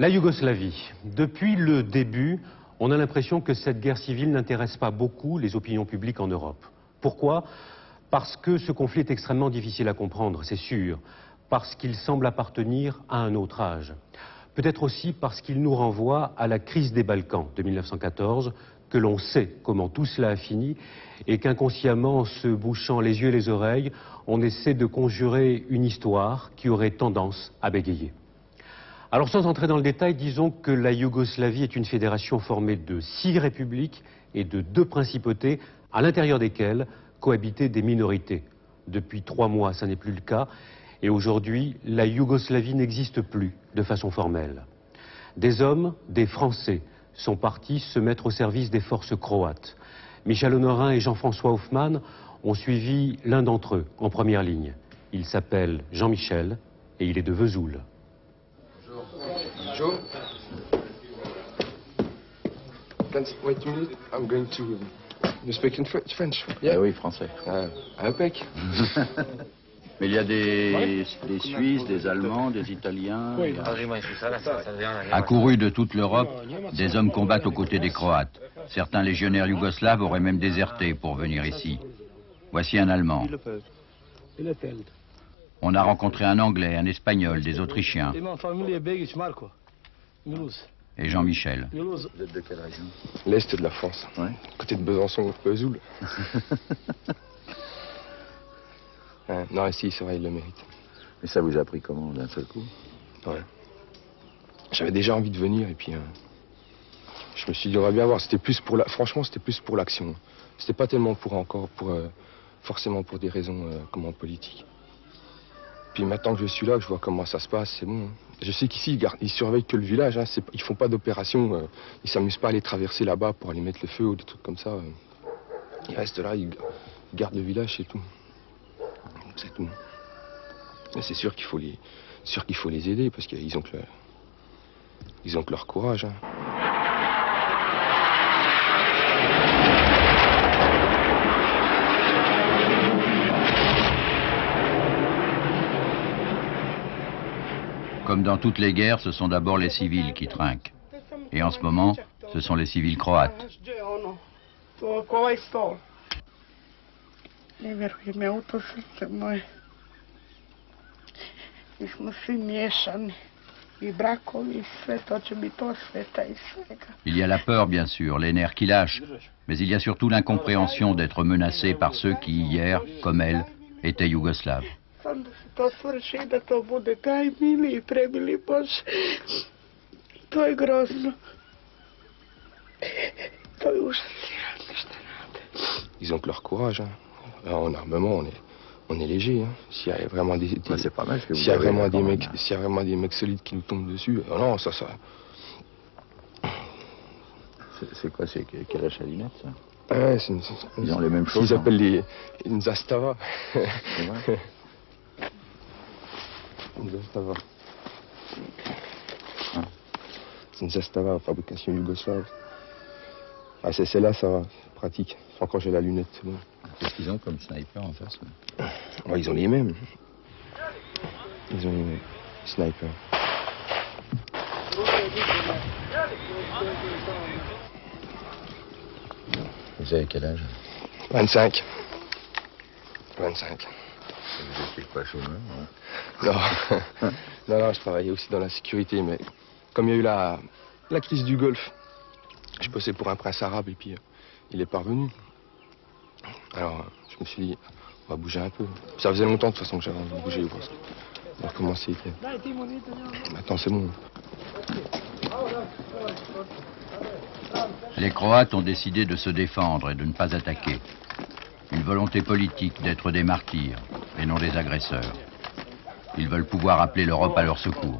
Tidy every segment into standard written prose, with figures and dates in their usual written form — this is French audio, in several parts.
La Yougoslavie. Depuis le début, on a l'impression que cette guerre civile n'intéresse pas beaucoup les opinions publiques en Europe. Pourquoi? Parce que ce conflit est extrêmement difficile à comprendre, c'est sûr. Parce qu'il semble appartenir à un autre âge. Peut-être aussi parce qu'il nous renvoie à la crise des Balkans de 1914, que l'on sait comment tout cela a fini, et qu'inconsciemment, en se bouchant les yeux et les oreilles, on essaie de conjurer une histoire qui aurait tendance à bégayer. Alors sans entrer dans le détail, disons que la Yougoslavie est une fédération formée de 6 républiques et de 2 principautés, à l'intérieur desquelles cohabitaient des minorités. Depuis 3 mois, ça n'est plus le cas, et aujourd'hui, la Yougoslavie n'existe plus de façon formelle. Des hommes, des Français, sont partis se mettre au service des forces croates. Michel Honorin et Jean-François Hoffmann ont suivi l'un d'entre eux en première ligne. Il s'appelle Jean-Michel et il est de Vesoul. Bonjour. Wait a minute, I'm going to... You speak in French? Yeah. Oui, français. Impec. Mais il y a des Suisses, des Allemands, des Italiens. Oui. Accourus de toute l'Europe, des hommes combattent aux côtés des Croates. Certains légionnaires yougoslaves auraient même déserté pour venir ici. Voici un Allemand. On a rencontré un Anglais, un Espagnol, des Autrichiens. Et Jean-Michel. Vous êtes de quelle région? L'Est de la France. Ouais. Côté de Besançon, Vesoul. Non, ici, c'est vrai, il le mérite. Mais ça vous a pris comment, d'un seul coup? Ouais. J'avais déjà envie de venir, et puis... je me suis dit, on va bien voir. C'était plus pour la... Franchement, c'était plus pour l'action. C'était pas tellement forcément pour des raisons comment politiques. Puis maintenant que je suis là, que je vois comment ça se passe, c'est bon. Je sais qu'ici, ils surveillent que le village. Hein. Ils font pas d'opération. Ils s'amusent pas à aller traverser là-bas pour aller mettre le feu ou des trucs comme ça. Ils restent là, ils gardent le village, c'est tout. C'est tout. Mais c'est sûr qu'il faut les aider parce qu'ils ont que leur courage. Hein. Comme dans toutes les guerres, ce sont d'abord les civils qui trinquent. Et en ce moment, ce sont les civils croates. Il y a la peur, bien sûr, les nerfs qui lâchent, mais il y a surtout l'incompréhension d'être menacé par ceux qui, hier, comme elle, étaient yougoslaves. Ils ont que leur courage. Hein. Alors, en armement, on est léger. Hein. S'il y a vraiment des mecs solides qui nous tombent dessus, non, ça. C'est quoi, c'est quelle âge à lunettes, ça? Ouais, ils ont les mêmes choses. Ils appellent une zastava. Une zastava. C'est une zastava, fabrication yougoslave. Ah, c'est celle-là, ça va, c'est pratique. Enfin, quand j'ai la lunette, c'est bon. Qu'est-ce qu'ils ont comme sniper en face? Ouais, ils ont les mêmes. Ils ont les mêmes snipers. Vous avez quel âge? 25. 25. Vous étiez pas chômeur, non? Non, je travaillais aussi dans la sécurité, mais comme il y a eu la crise du Golfe, je bossais pour un prince arabe et puis il est parvenu. Alors, je me suis dit, on va bouger un peu. Ça faisait longtemps de toute façon que j'avais envie de bouger, voir comment c'était. Maintenant, c'est bon. Les Croates ont décidé de se défendre et de ne pas attaquer. Une volonté politique d'être des martyrs et non des agresseurs. Ils veulent pouvoir appeler l'Europe à leur secours.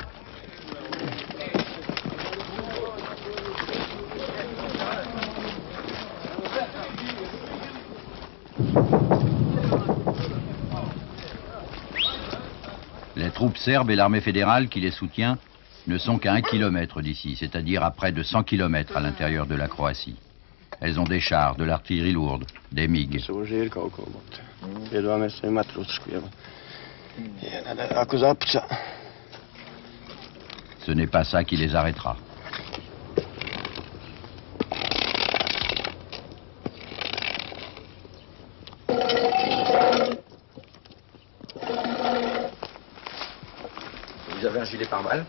Les troupes serbes et l'armée fédérale qui les soutient ne sont qu'à 1 kilomètre d'ici, c'est-à-dire à près de 100 kilomètres à l'intérieur de la Croatie. Elles ont des chars, de l'artillerie lourde, des MiG. Ce Ce n'est pas ça qui les arrêtera. Vous avez un gilet pare-balles?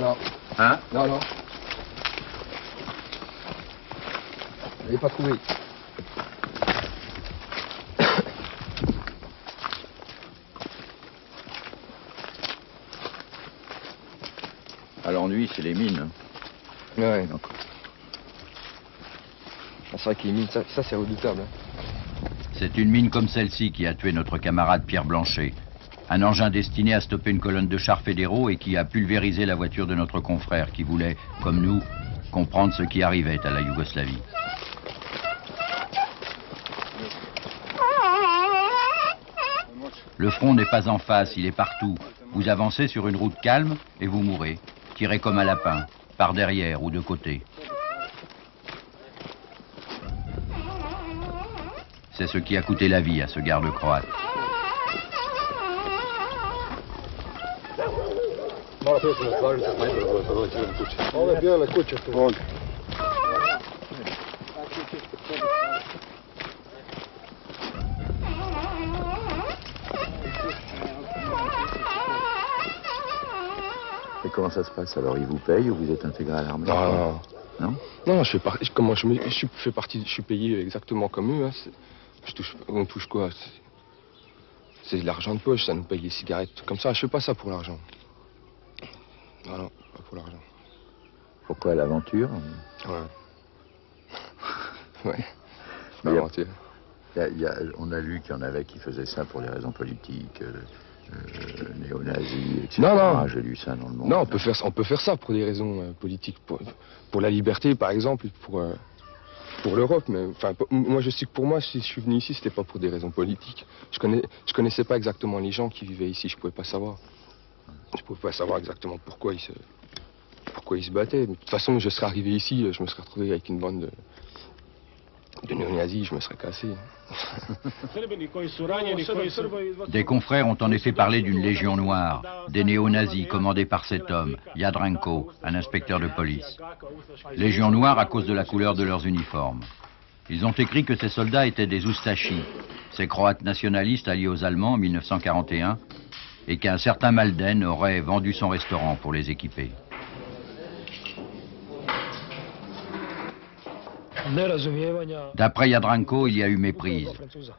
Non. Hein? Non, non. Je l'ai pas trouvé. À l'ennui, c'est les mines. Ouais, donc. C'est vrai que les mines, ça c'est redoutable. C'est une mine comme celle-ci qui a tué notre camarade Pierre Blanchet. Un engin destiné à stopper une colonne de chars fédéraux et qui a pulvérisé la voiture de notre confrère qui voulait, comme nous, comprendre ce qui arrivait à la Yougoslavie. Le front n'est pas en face, il est partout. Vous avancez sur une route calme et vous mourrez, tiré comme un lapin, par derrière ou de côté. C'est ce qui a coûté la vie à ce garde croate. Et comment ça se passe alors? Ils vous payent ou vous êtes intégré à l'armée? Non. Non? Non, je fais partie, je suis payé exactement comme eux. Hein. On touche quoi? C'est de l'argent de poche, ça nous paye les cigarettes, comme ça. Je fais pas ça pour l'argent. Non, pas pour l'argent. Pourquoi l'aventure? Ouais. Ouais. Mais L'aventure. On a lu qu'il y en avait qui faisaient ça pour des raisons politiques, néo-nazis, etc. Non. Ah, j'ai lu ça dans le monde. Non, on peut faire ça pour des raisons politiques, pour la liberté, par exemple, pour l'Europe. Mais enfin, moi, je sais que pour moi, si je suis venu ici, c'était pas pour des raisons politiques. Je connaissais pas exactement les gens qui vivaient ici. Je pouvais pas savoir. Je pouvais pas savoir exactement pourquoi ils se battaient. Mais de toute façon, je serais arrivé ici, je me serais retrouvé avec une bande de néo-nazis, je me serais cassé. Des confrères ont en effet parlé d'une légion noire, des néo-nazis commandés par cet homme, Jadranko, un inspecteur de police. Légion noire à cause de la couleur de leurs uniformes. Ils ont écrit que ces soldats étaient des Oustachis, ces Croates nationalistes alliés aux Allemands en 1941, et qu'un certain Malden aurait vendu son restaurant pour les équiper. D'après Jadranko, il y a eu méprise.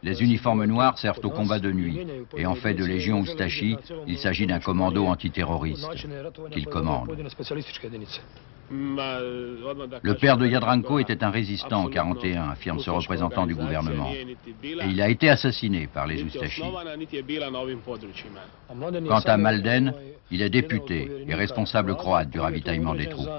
Les uniformes noirs servent au combat de nuit. Et en fait de Légion Oustachi, il s'agit d'un commando antiterroriste qu'il commande. Le père de Jadranko était un résistant en 1941, affirme ce représentant du gouvernement. Et il a été assassiné par les Oustachis. Quant à Malden, il est député et responsable croate du ravitaillement des troupes.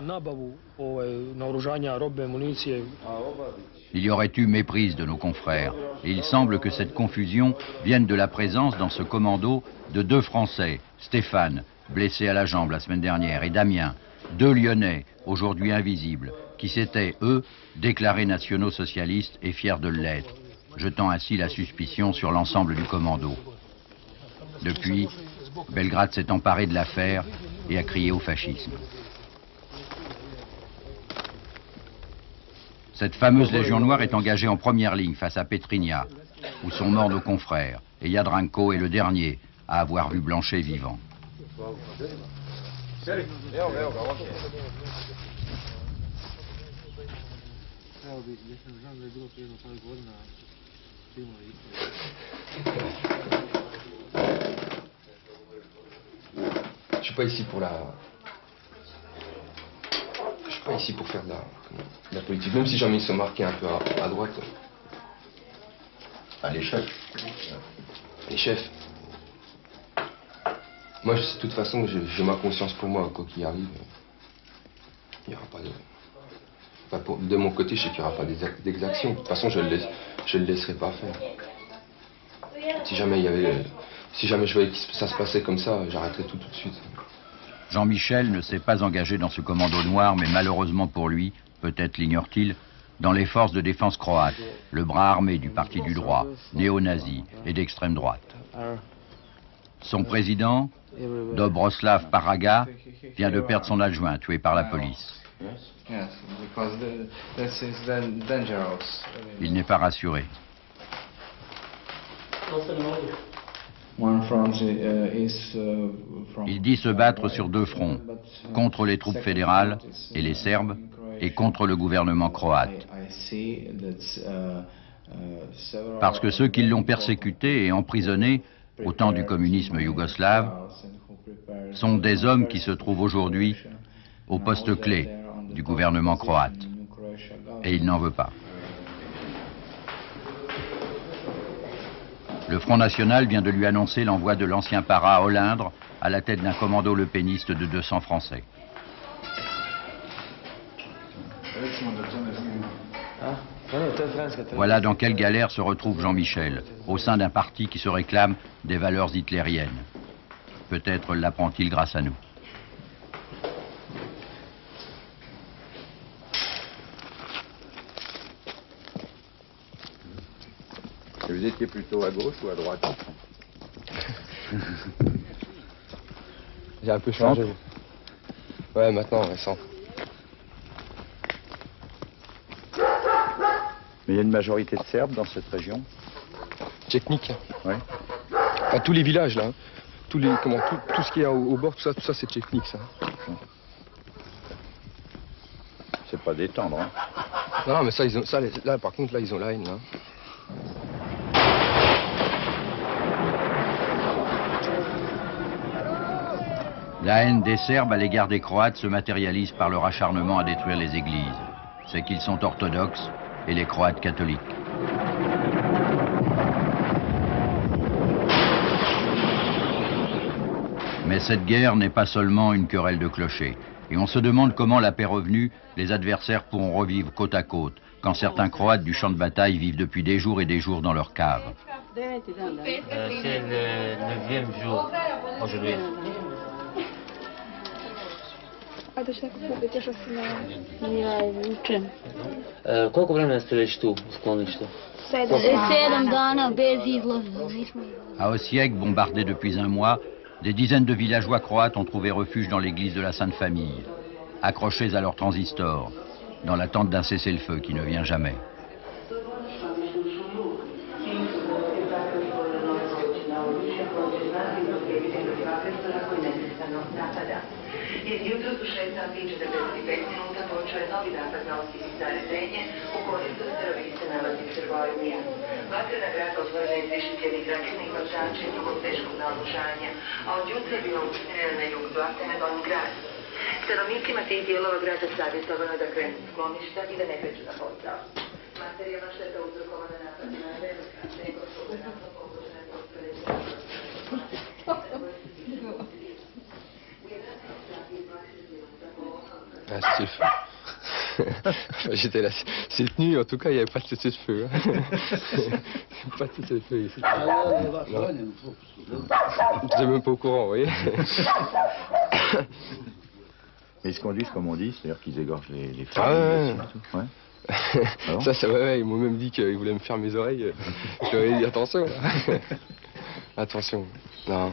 Il y aurait eu méprise de nos confrères. Et il semble que cette confusion vienne de la présence dans ce commando de 2 Français, Stéphane, blessé à la jambe la semaine dernière, et Damien, 2 Lyonnais, aujourd'hui invisibles, qui s'étaient, eux, déclarés nationaux socialistes et fiers de l'être, jetant ainsi la suspicion sur l'ensemble du commando. Depuis, Belgrade s'est emparé de l'affaire et a crié au fascisme. Cette fameuse Légion noire est engagée en première ligne face à Petrinja, où sont morts nos confrères, et Jadranko est le dernier à avoir vu Blanchet vivant. Je suis pas ici pour Je suis pas ici pour faire de la politique, même si j'en ai se marquer un peu à droite. Ah, les chefs. Les chefs. Moi, de toute façon, j'ai ma conscience pour moi, quoi qu'il arrive. Il n'y aura pas de... Enfin, de mon côté, je sais qu'il n'y aura pas d'exactions. De toute façon, je le laisserai pas faire. Si jamais je voyais que ça se passait comme ça, j'arrêterais tout de suite. Jean-Michel ne s'est pas engagé dans ce commando noir, mais malheureusement pour lui, peut-être l'ignore-t-il, dans les forces de défense croates, le bras armé du Parti du droit, néo-nazi et d'extrême droite. Son président, Dobroslav Paraga, vient de perdre son adjoint, tué par la police. Il n'est pas rassuré. Il dit se battre sur deux fronts, contre les troupes fédérales et les Serbes, et contre le gouvernement croate. Parce que ceux qui l'ont persécuté et emprisonné au temps du communisme yougoslave sont des hommes qui se trouvent aujourd'hui au poste clé du gouvernement croate. Et il n'en veut pas. Le Front National vient de lui annoncer l'envoi de l'ancien para Olindre à la tête d'un commando lepéniste de 200 Français. Voilà dans quelle galère se retrouve Jean-Michel, au sein d'un parti qui se réclame des valeurs hitlériennes. Peut-être l'apprend-il grâce à nous. Et vous étiez plutôt à gauche ou à droite? J'ai un peu changé. Ouais, maintenant, ouais, centre. Mais il y a une majorité de Serbes dans cette région? Technique. Oui. Enfin, tous les villages, là. Hein. Tout ce qui est au bord, tout ça c'est technique, ça. C'est pas détendre, hein? Non, mais ça, là, par contre, là, ils ont la haine, là. La haine des Serbes à l'égard des Croates se matérialise par leur acharnement à détruire les églises. C'est qu'ils sont orthodoxes et les Croates catholiques. Mais cette guerre n'est pas seulement une querelle de clochers. Et on se demande comment, la paix revenue, les adversaires pourront revivre côte à côte, quand certains Croates du champ de bataille vivent depuis des jours et des jours dans leurs caves. C'est le 9e jour aujourd'hui. Koliko vremena ste već tu u skloništu? 7 dana bez izlaza. À Osijek, bombardé depuis un mois, des dizaines de villageois croates ont trouvé refuge dans l'église de la Sainte Famille, accrochés à leur transistor, dans l'attente d'un cessez-le-feu qui ne vient jamais. Iz jutros u 6 sati i 45 minuta počeo je novi napad na Osijek zaređenje u kojem se teroristi nalazi Crvojnija. Vatrena grada otvorena iz višicjenih raketnih bacača i drugog teškog naoružanja, a od jutra bila usmjerena na jug do Atenagonu grad. Stanovnicima tih dijelova grada savjetovano da krenu iz skloništa i da ne kreću na posao. Materijalna šteta uzrokovana napadima je velika, nego su vjerojatno pogođene postrojene. Ah, c'était le feu. J'étais là cette nuit, en tout cas, il n'y avait pas de cessez-le-feu. Hein. Pas de cessez-le-feu ici. J'étais même pas au courant, vous voyez. Mais ils se conduisent comme on dit, c'est-à-dire qu'ils égorgent les femmes. Ah ouais. Ouais. Ouais, ils m'ont même dit qu'ils voulaient me faire mes oreilles. Je leur ai dit attention. Attention. Non.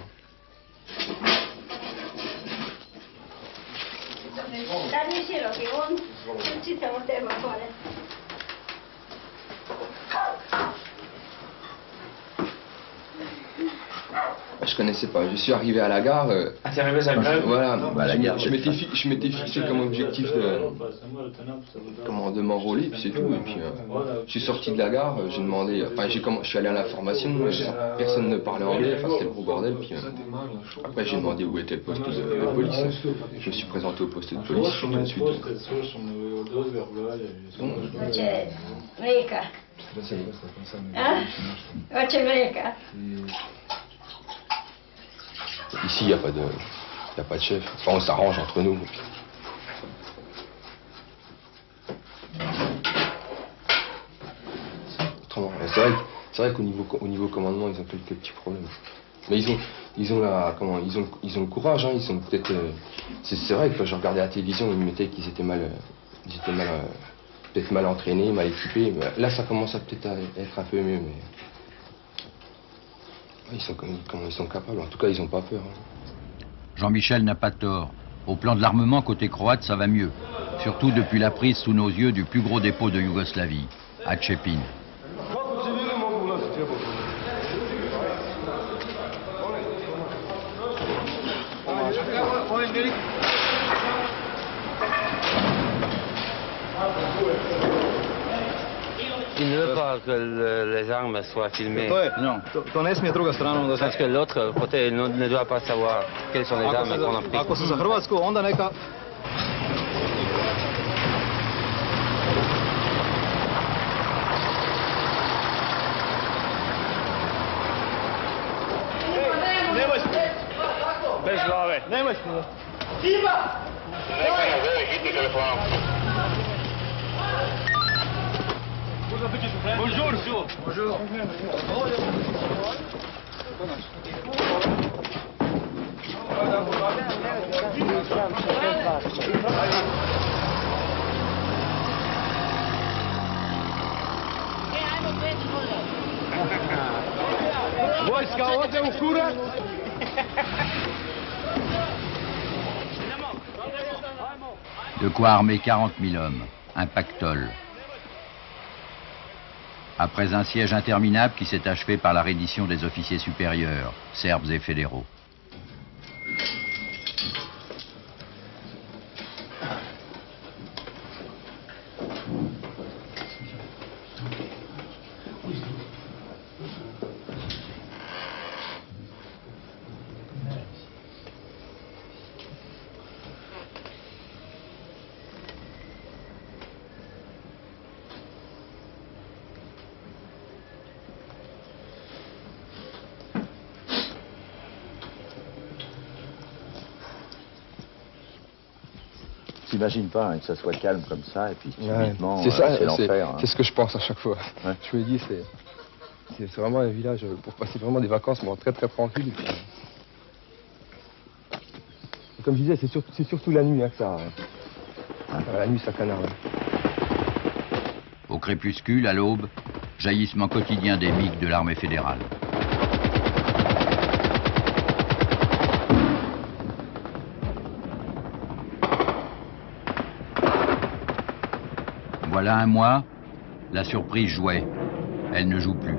Je connaissais pas. Je suis arrivé à la gare. Ah, t'es arrivé à Zagreb? Voilà. Bah, la gare, Je m'étais fixé comme objectif de m'enrôler, puis c'est tout. Et puis je suis sorti de la gare. J'ai demandé. Enfin, je suis allé à la formation. Personne ne parlait anglais. Enfin, c'était le gros bordel. Puis après, j'ai demandé où était le poste de police. Je me suis présenté au poste de police. Tout de suite. Mleka. Hoće mleka. Ici, il n'y a pas de chef. Enfin, on s'arrange entre nous. Autrement, c'est vrai qu'au niveau commandement, ils ont quelques petits problèmes. Mais ils ont le courage. Hein, ils sont peut-être. C'est vrai que quand je regardais la télévision, ils me mettaient qu'ils étaient peut-être mal entraînés, mal équipés. Mais là, ça commence à peut-être être un peu mieux. Mais ils sont capables. En tout cas, ils n'ont pas peur. Hein. Jean-Michel n'a pas tort. Au plan de l'armement, côté croate, ça va mieux. Surtout depuis la prise sous nos yeux du plus gros dépôt de Yougoslavie, à Čepin. Il ne veut pas que les armes soient filmées. Non. To ne smije druga strana onda Parce que l'autre côté ne doit pas savoir quelles sont les armes qu'on a prises. Ako su za Hrvatsku, onda neka... Bez glave. Nemoj se. Bonjour. Bonjour. Vojska ode u kurac! De quoi armer 40 000 hommes, un pactole. Après un siège interminable qui s'est achevé par la reddition des officiers supérieurs, serbes et fédéraux. T'imagines pas hein, que ça soit calme comme ça et puis subitement, c'est ça, c'est l'enfer. Hein. c'est ce que je pense à chaque fois. Ouais. Je me dis, c'est vraiment un village pour passer vraiment des vacances, mais très très tranquille. Et comme je disais, c'est surtout la nuit hein, que ça. La nuit, ça canarde. Au crépuscule, à l'aube, jaillissement quotidien des MiG de l'armée fédérale. Voilà un mois, la surprise jouait. Elle ne joue plus.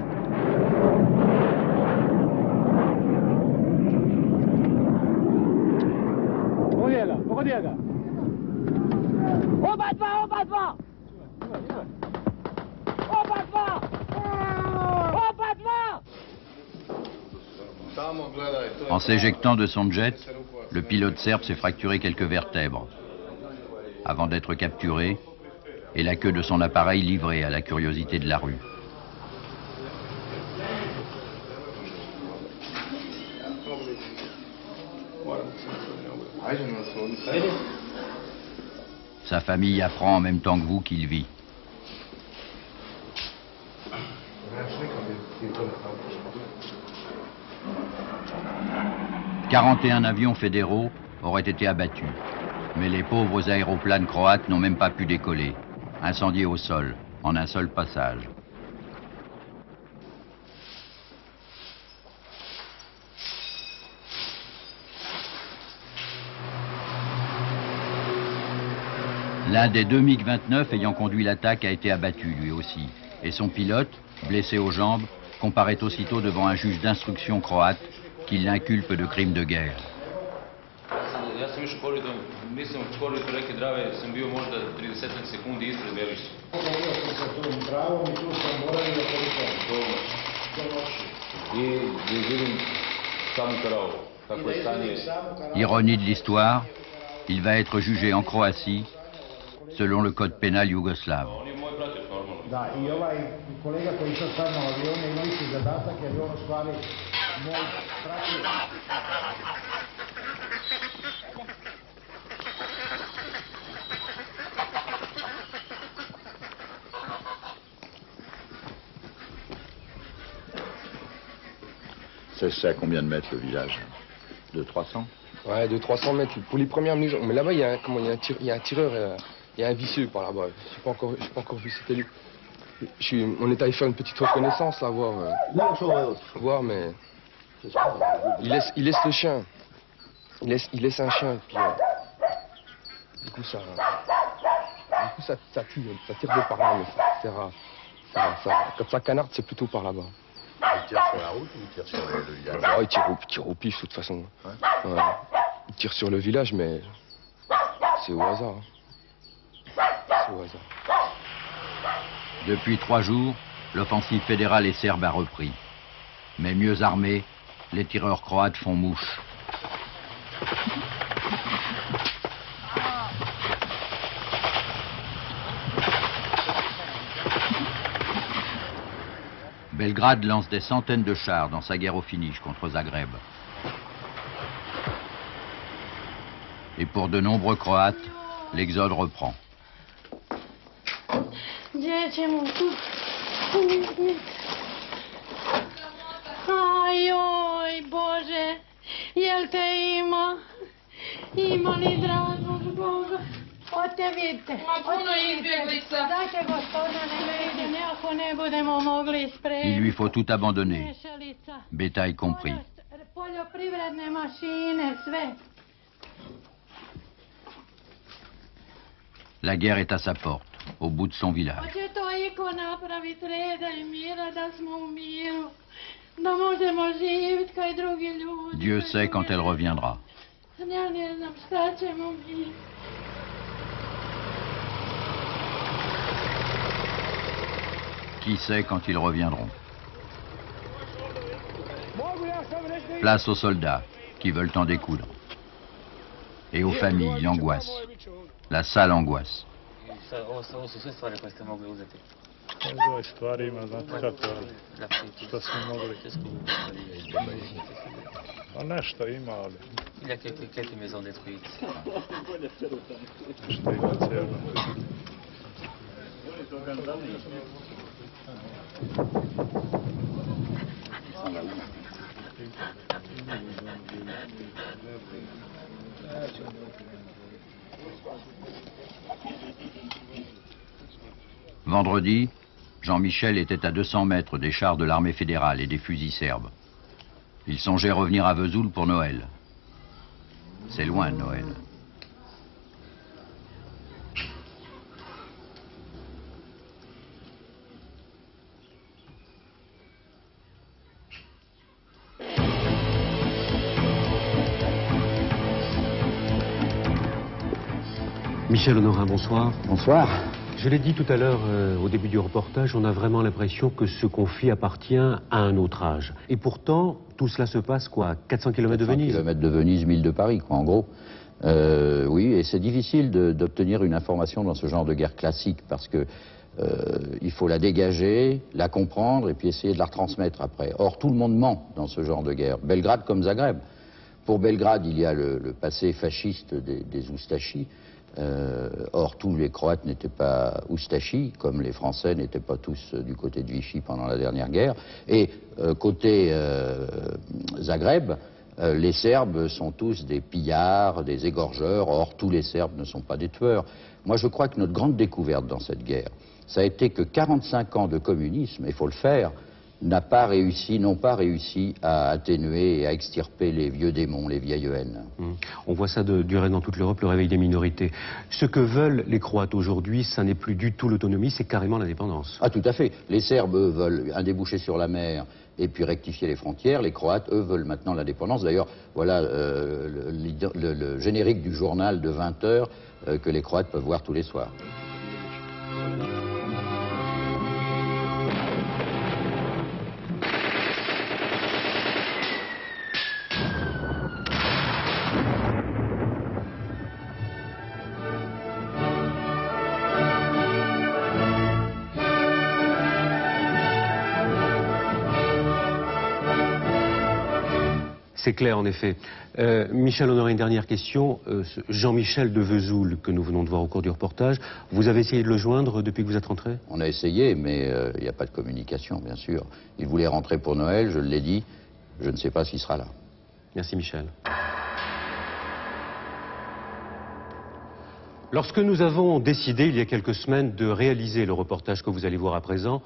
En s'éjectant de son jet, le pilote serbe s'est fracturé quelques vertèbres avant d'être capturé et la queue de son appareil livrée à la curiosité de la rue. Sa famille apprend en même temps que vous qu'il vit. « 41 avions fédéraux auraient été abattus, mais les pauvres aéroplanes croates n'ont même pas pu décoller, incendiés au sol, en un seul passage. » L'un des deux MiG-29 ayant conduit l'attaque a été abattu lui aussi, et son pilote, blessé aux jambes, comparaît aussitôt devant un juge d'instruction croate qui l'inculpe de crimes de guerre. Ironie de l'histoire, il va être jugé en Croatie selon le code pénal yougoslave. Da, i ovaj kolega koji je sad na avionu ima isti zadatak jer je on u stvari moj pratio. C'est à combien de mètres le village? De 300? Ouais, de 300 mètres. Pour les premières mesures. Mais là-bas, il y a un tireur, il y a un vicieux par là-bas. Je n'ai pas encore vu, c'était lui. On est allé faire une petite reconnaissance, là, voir, mais il laisse le chien. Il laisse un chien, puis coup, ça tire de par là, mais quand ça canarde, c'est plutôt par là-bas. Il tire sur la route ou il tire sur le village? Il tire au pif, de toute façon. Ouais. Ouais. Il tire sur le village, mais c'est au hasard. C'est au hasard. Depuis 3 jours, l'offensive fédérale et serbe a repris. Mais mieux armés, les tireurs croates font mouche. Belgrade lance des centaines de chars dans sa guerre au finish contre Zagreb. Et pour de nombreux Croates, l'exode reprend. Ajoj, Bože, jel te ima? Ima li dragog Boga? Ote vidite. Ma puno izbjeglica. Dajte gospodine, ne idem, ako ne budemo mogli spremiti. Il lui faut tout abandonner, bétail compris. Poljoprivredne mašine, sve. La guerre est à sa porte, au bout de son village. Hoće to iko napraviti reda i mira, da smo u miru, da možemo živjeti kao i drugi ljudi. Dieu sait quand elle reviendra. Ja ne znam šta ćemo mi. Qui sait quand ils reviendront? Place aux soldats qui veulent en découdre. Et aux familles, l'angoisse. La sale angoisse. Ovo su sve stvari koje ste mogli uzeti. Ovo stvari ima, znate kako, što smo mogli. Pa nešto ima, ali... Il y a quelques maisons détruites. Nešto ima cijelo. Vendredi, Jean-Michel était à 200 mètres des chars de l'armée fédérale et des fusils serbes. Il songeait revenir à Vesoul pour Noël. C'est loin, Noël. Michel Honorin, bonsoir. Bonsoir. Je l'ai dit tout à l'heure au début du reportage, on a vraiment l'impression que ce conflit appartient à un autre âge. Et pourtant, tout cela se passe, quoi, 400 km de Venise 400 km de Venise, 1000 de Paris, quoi, en gros. Oui, et c'est difficile d'obtenir une information dans ce genre de guerre classique, parce que il faut la dégager, la comprendre, et puis essayer de la retransmettre après. Or, tout le monde ment dans ce genre de guerre, Belgrade comme Zagreb. Pour Belgrade, il y a le passé fasciste des Oustachis. Or, tous les Croates n'étaient pas Oustachis, comme les Français n'étaient pas tous du côté de Vichy pendant la dernière guerre. Et côté Zagreb, les Serbes sont tous des pillards, des égorgeurs. Or, tous les Serbes ne sont pas des tueurs. Moi, je crois que notre grande découverte dans cette guerre, ça a été que 45 ans de communisme, il faut le faire, n'ont pas réussi à atténuer et à extirper les vieux démons, les vieilles haines. On voit ça durer dans toute l'Europe, le réveil des minorités. Ce que veulent les Croates aujourd'hui, ça n'est plus du tout l'autonomie, c'est carrément l'indépendance. Ah, tout à fait. Les Serbes, eux, veulent un débouché sur la mer et puis rectifier les frontières. Les Croates, eux, veulent maintenant l'indépendance. D'ailleurs, voilà le générique du journal de 20 h que les Croates peuvent voir tous les soirs. C'est clair, en effet. Michel, on aurait une dernière question. Jean-Michel de Vesoul, que nous venons de voir au cours du reportage, vous avez essayé de le joindre depuis que vous êtes rentré? On a essayé, mais il n'y a pas de communication, bien sûr. Il voulait rentrer pour Noël, je l'ai dit. Je ne sais pas s'il sera là. Merci, Michel. Lorsque nous avons décidé, il y a quelques semaines, de réaliser le reportage que vous allez voir à présent,